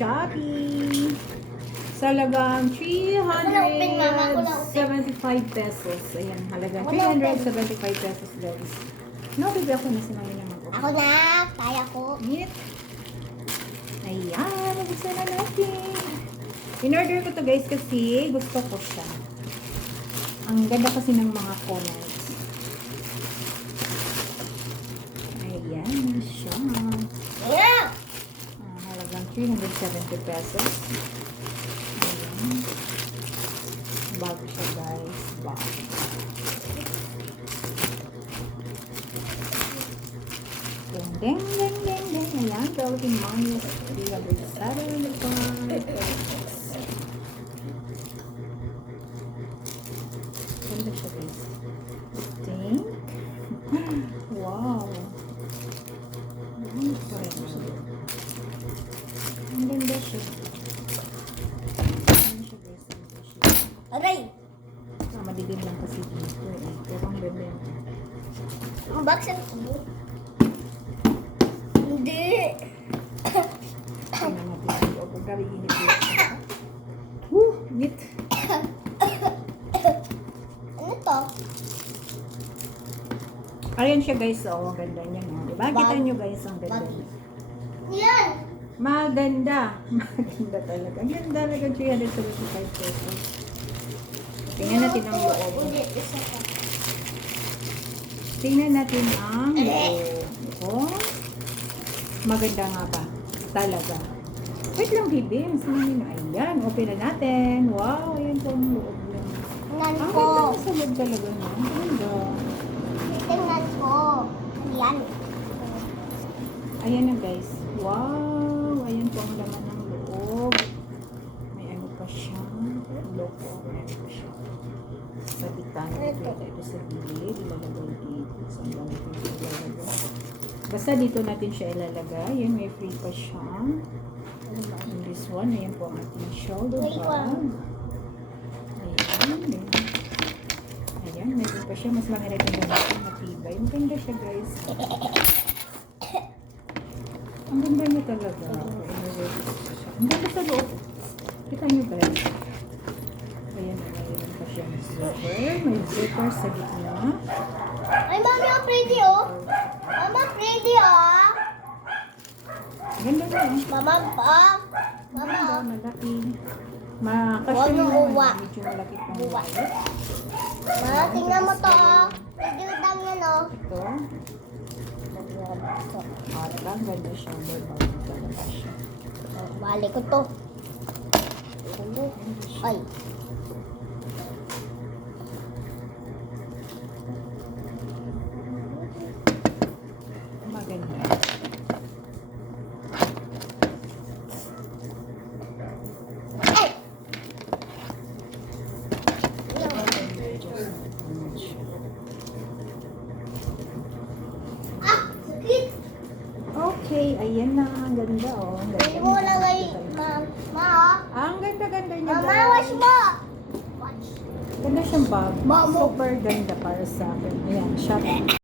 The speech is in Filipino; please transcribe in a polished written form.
Shopee. Sa halagang 375 pesos. Ayan, halagang 375 pesos guys. No, baby, ako na si mami naman ko. Ako na, kaya ko. Meet. Ayan, nabuksan na natin. In-order ko to guys kasi gusto ko siya. Ang ganda kasi ng mga corners. Ayan na siya. Yeah. Halagang 370 pesos. Ayan. Bago siya guys. Bago. Ding, ding, ding, ding. Ayan, floating minus 375 pesos. Ganda siya guys. Ding. Wow. Ang ganda siya. Ang siya guys. Aray! Madilim lang kasi dito eh. Pero ang ganda yun. Ang baksan ko. Hindi. Tingnan natin ang loob. Ang galing inip dito. Woo! Neat. Ano to? Ayan siya guys. Oh, ang ganda niya. No? Diba? Kita nyo guys ang ganda niya. Yan! Maganda. Maganda talaga. Ang ganda talaga. 375 pesos. Tingnan natin ang loob. Ulit, isa pa. Tingnan natin ang loob. Oh. Maganda nga ba? Talaga. Wait lang, baby. Sinahin na. Ayan. Open na natin. Wow. Ayan po ang loob niya. Tingnan Ang ko. ganda sa loob talaga niya. Ang ganda. Tingnan ko. Yan. Ayan na guys. Wow. Ayan po ang laman ng loob. May ano pa siya. Loko. May ano pa siya. Sa bitana. Ito sa gilid. Ilalagay dito. Sa dami ko ilalagay. Basta dito natin siya ilalagay. Ayan, may free pa siya. And this one, ayan po ang ating shoulder bag. Ayan. Ayan, meron pa siya. Mas mahirap yung natin matibay. Maganda siya, guys. Ang ganda niya talaga. Ang ganda sa loob. Kita niyo, guys. Ayan, mayroon pa siya zipper. May zipper sa gitna. Ay, mami, ang pretty, oh. Mama, pretty, oh. Ganda na, eh. Mama, pa. Mama, Ganda, oh. malaki. Huwag Kasi yung yung uwa. medyo malaki pang Uwa. wallet. Mama, tingnan mo to, oh. Pretty lang yan, oh. Ito. At ang ganda siya. Bago talaga siya. Bali ko to. Ay. Maganda. Ay! Ah! Sakit! Okay, ayan na. Ang ganda, oh. Ang ganda. Pwede mo lagay, ma, oh. Ang ganda-ganda niya. Mama, guys. wash mo! Wash. Ganda siyang bag. Mamo. Super ganda para sa akin. Ayan, shop.